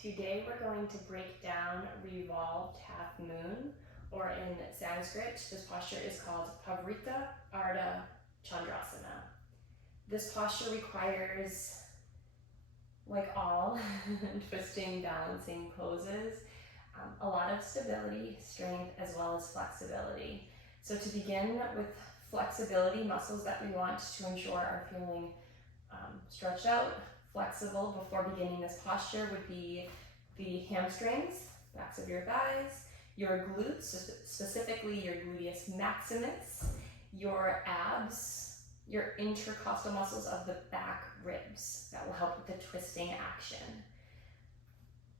Today we're going to break down Revolved Half Moon, or in Sanskrit, this posture is called Parivrtta Ardha Chandrasana. This posture requires, like all twisting, balancing poses, a lot of stability, strength, as well as flexibility. So to begin with flexibility, muscles that we want to ensure are feeling stretched out, flexible before beginning this posture would be the hamstrings, backs of your thighs, your glutes, specifically your gluteus maximus, your abs, your intercostal muscles of the back ribs. That will help with the twisting action.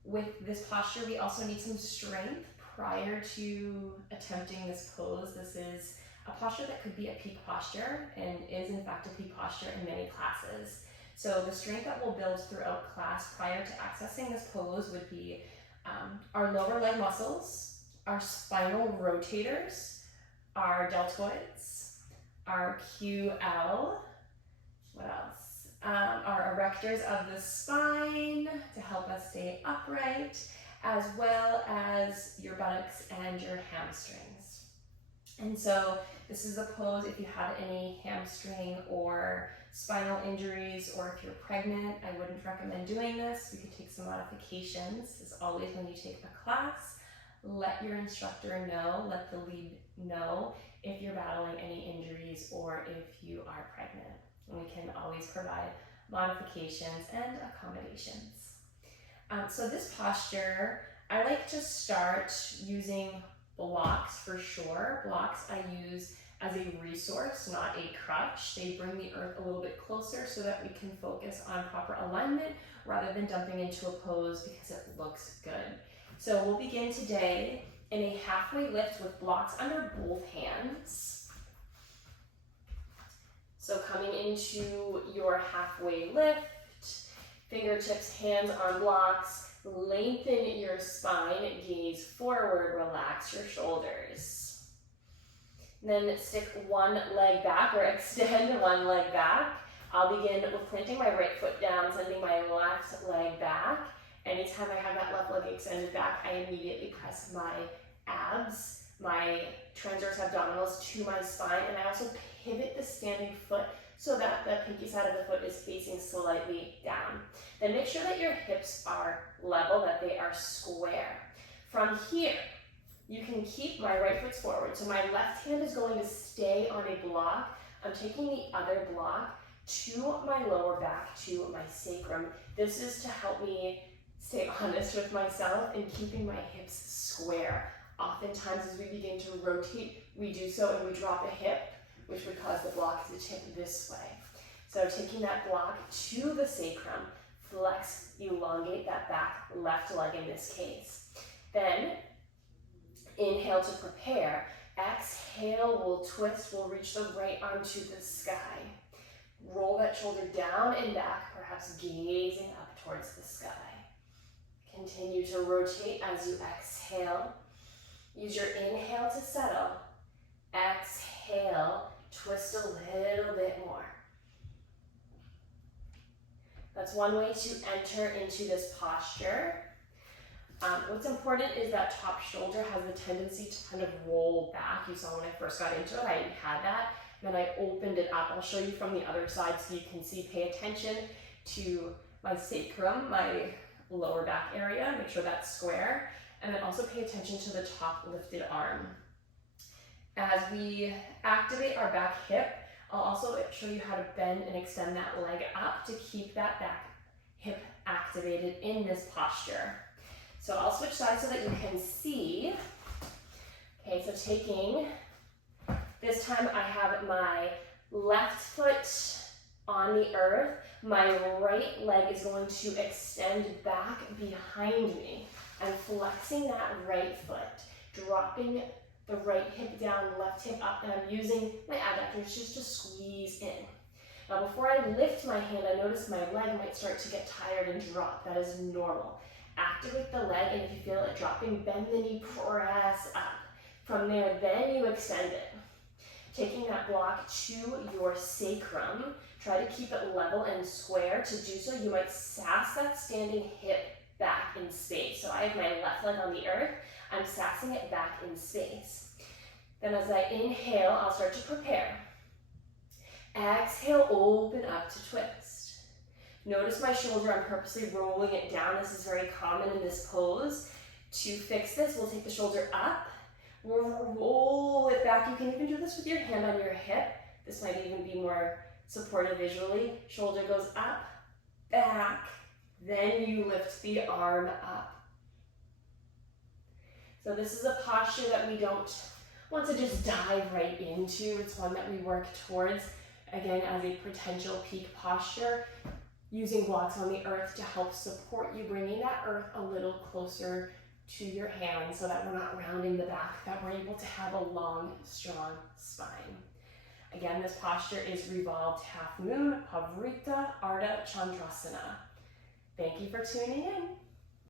With this posture, we also need some strength prior to attempting this pose. This is a posture that could be a peak posture and is in fact a peak posture in many classes. So the strength that we'll build throughout class prior to accessing this pose would be our lower leg muscles, our spinal rotators, our deltoids, our QL, what else? Our erectors of the spine to help us stay upright, as well as your buttocks and your hamstrings. And so this is a pose if you have any hamstring or spinal injuries, or if you're pregnant, I wouldn't recommend doing this. We could take some modifications. As always, when you take a class, let your instructor know, let the lead know if you're battling any injuries or if you are pregnant. And we can always provide modifications and accommodations. So this posture, I like to start using blocks for sure. Blocks I use as a resource, not a crutch. They bring the earth a little bit closer so that we can focus on proper alignment rather than jumping into a pose because it looks good. So we'll begin today in a halfway lift with blocks under both hands. So coming into your halfway lift, fingertips, hands on blocks, lengthen your spine, gaze forward, relax your shoulders. And then stick one leg back or extend one leg back. I'll begin with planting my right foot down, sending my left leg back. Anytime I have that left leg extended back, I immediately press my abs, my transverse abdominals to my spine, and I also pivot the standing foot so that the pinky side of the foot is facing slightly down. Then make sure that your hips are level, that they are square. From here, you can keep my right foot forward. So my left hand is going to stay on a block. I'm taking the other block to my lower back, to my sacrum. This is to help me stay honest with myself and keeping my hips square. Oftentimes as we begin to rotate, we do so and we drop a hip, which would cause the block to tip this way. So taking that block to the sacrum, flex, elongate that back left leg in this case. Then inhale to prepare. Exhale, we'll twist, we'll reach the right arm to the sky. Roll that shoulder down and back, perhaps gazing up towards the sky. Continue to rotate as you exhale. Use your inhale to settle. Exhale, twist a little bit more. That's one way to enter into this posture. What's important is that top shoulder has the tendency to kind of roll back. You saw when I first got into it, I had that. Then I opened it up. I'll show you from the other side so you can see. Pay attention to my sacrum, my lower back area. Make sure that's square. And then also pay attention to the top lifted arm. As we activate our back hip, I'll also show you how to bend and extend that leg up to keep that back hip activated in this posture. So I'll switch sides so that you can see. Okay, so taking, this time I have my left foot on the earth. My right leg is going to extend back behind me. I'm flexing that right foot, dropping the right hip down, left hip up, and I'm using my abductors just to squeeze in. Now before I lift my hand, I notice my leg might start to get tired and drop. That is normal. Activate the leg, and if you feel it dropping, bend the knee, press up. From there, then you extend it. Taking that block to your sacrum, try to keep it level and square. To do so, you might sass that standing hip back in space. So I have my left leg on the earth, I'm sassing it back in space. Then as I inhale, I'll start to prepare. Exhale, open up to twist. Notice my shoulder, I'm purposely rolling it down. This is very common in this pose. To fix this, we'll take the shoulder up, we'll roll it back. You can even do this with your hand on your hip. This might even be more supportive visually. Shoulder goes up, back, then you lift the arm up. So this is a posture that we don't want to just dive right into. It's one that we work towards, again, as a potential peak posture, using blocks on the earth to help support you, bringing that earth a little closer to your hands so that we're not rounding the back, that we're able to have a long, strong spine. Again, this posture is Revolved Half Moon, Parivrtta Ardha Chandrasana. Thank you for tuning in.